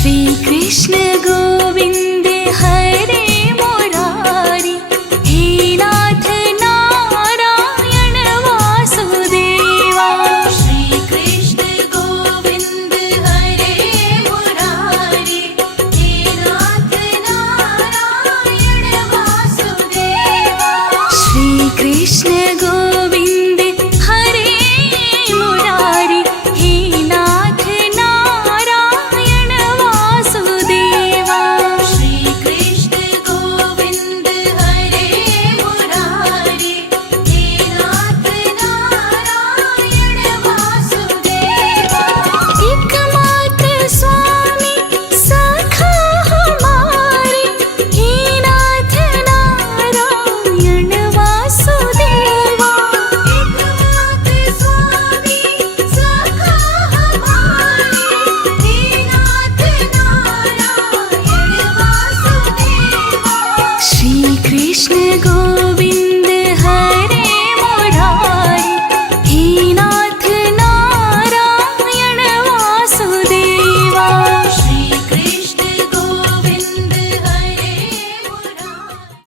श्री कृष्ण गोविंद हरे मुरारी, हे नाथ नारायण वासुदेवा। श्री कृष्ण गोविंद हरे मुरारी, हे नाथ नारायण वासुदेवा। श्री कृष्ण